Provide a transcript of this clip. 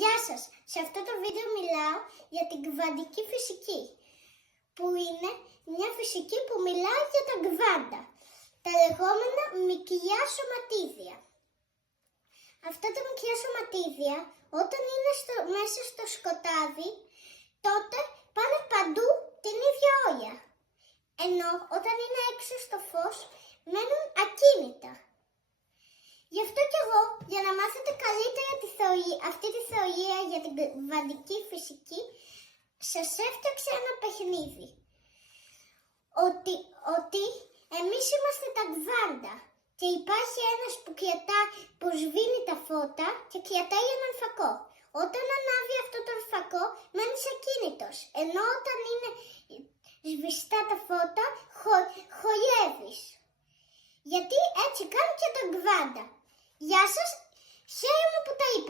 Γεια σας! Σε αυτό το βίντεο μιλάω για την κβαντική φυσική, που είναι μια φυσική που μιλάει για τα κβάντα, τα λεγόμενα μικρά σωματίδια. Αυτά τα μικρά σωματίδια, όταν είναι μέσα στο σκοτάδι, τότε πάνε παντού την ίδια ώρα, ενώ όταν είναι έξω στο φως, μένουν ακίνητα. Γι' αυτό κι εγώ, για να μάθετε καλύτερα αυτή τη θεωρία για την κβαντική φυσική, σας έφτιαξα ένα παιχνίδι. Ότι εμείς είμαστε τα κβάντα και υπάρχει ένας που σβήνει τα φώτα και κρατάει έναν φακό. Όταν ανάβει αυτό το φακό, μένεις ακίνητος, ενώ όταν είναι σβηστά τα φώτα, χορεύεις. Γιατί έτσι κάνουν και τα κβάντα. Γεια σας, χαίρομαι που τα είπα.